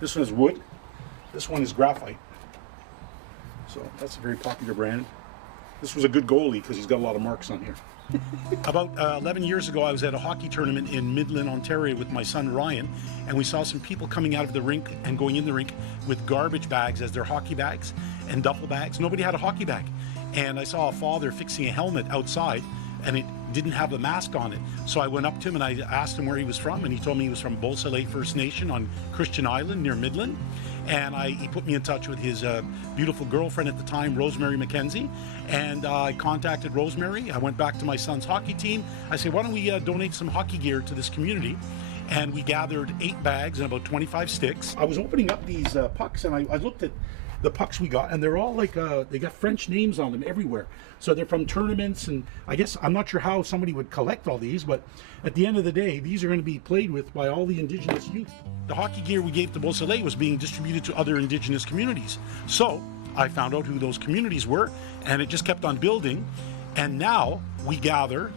This one is wood. This one is graphite. So that's a very popular brand. This was a good goalie because he's got a lot of marks on here. About 11 years ago, I was at a hockey tournament in Midland, Ontario with my son Ryan, and we saw some people coming out of the rink and going in the rink with garbage bags as their hockey bags and duffel bags. Nobody had a hockey bag. And I saw a father fixing a helmet outside, and it didn't have a mask on it. So I went up to him and I asked him where he was from, and he told me he was from Beausoleil First Nation on Christian Island near Midland. And he put me in touch with his beautiful girlfriend at the time, Rosemary McKenzie. And I contacted Rosemary. I went back to my son's hockey team. I said, why don't we donate some hockey gear to this community? And we gathered 8 bags and about 25 sticks. I was opening up these pucks, and I looked at the pucks we got, and they're all like, they got French names on them everywhere. So they're from tournaments, and I guess, I'm not sure how somebody would collect all these, but at the end of the day, these are going to be played with by all the Indigenous youth. The hockey gear we gave to Beausoleil was being distributed to other Indigenous communities. So I found out who those communities were, and it just kept on building. And now we gather,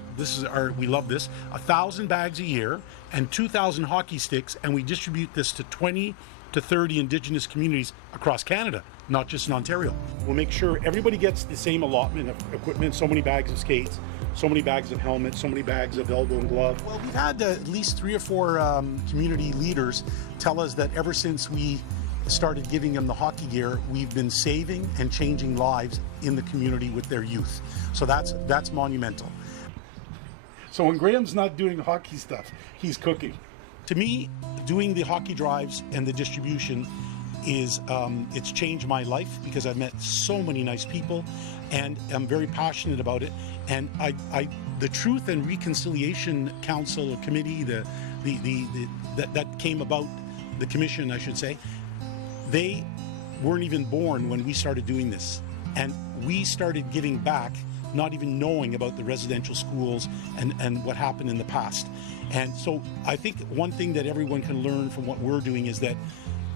we love this, 1,000 bags a year and 2,000 hockey sticks, and we distribute this to 20 to 30 Indigenous communities across Canada, not just in Ontario. We'll make sure everybody gets the same allotment of equipment, so many bags of skates, so many bags of helmets, so many bags of elbow and glove. Well, we've had at least 3 or 4 community leaders tell us that ever since we started giving them the hockey gear, we've been saving and changing lives in the community with their youth. So that's monumental. So when Graham's not doing hockey stuff, he's cooking. To me, doing the hockey drives and the distribution is, it's changed my life because I've met so many nice people, and I'm very passionate about it. And the Truth and Reconciliation Council or Committee, that came about, the commission, I should say, they weren't even born when we started doing this. And we started giving back, not even knowing about the residential schools and what happened in the past. And so I think one thing that everyone can learn from what we're doing is that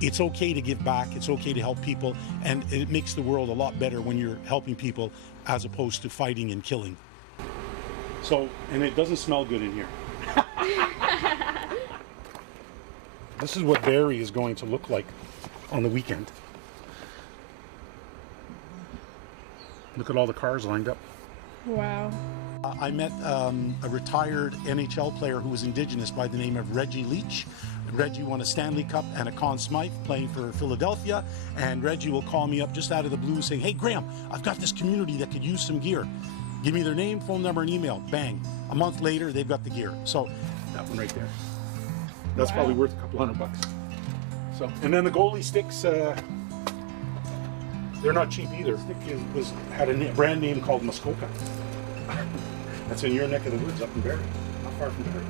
it's okay to give back, it's okay to help people, and it makes the world a lot better when you're helping people as opposed to fighting and killing. So, and it doesn't smell good in here. This is what Barrie is going to look like on the weekend. Look at all the cars lined up. Wow. I met a retired NHL player who was Indigenous by the name of Reggie Leach. Reggie won a Stanley Cup and a Conn Smythe playing for Philadelphia, and Reggie will call me up just out of the blue saying, hey Graham, I've got this community that could use some gear. Give me their name, phone number, and email. Bang. A month later, they've got the gear. So that one right there. That's probably worth a couple $100. So, and then the goalie sticks, they're not cheap either. The stick had a brand name called Muskoka. That's in your neck of the woods up in Barrie, not far from Barrie.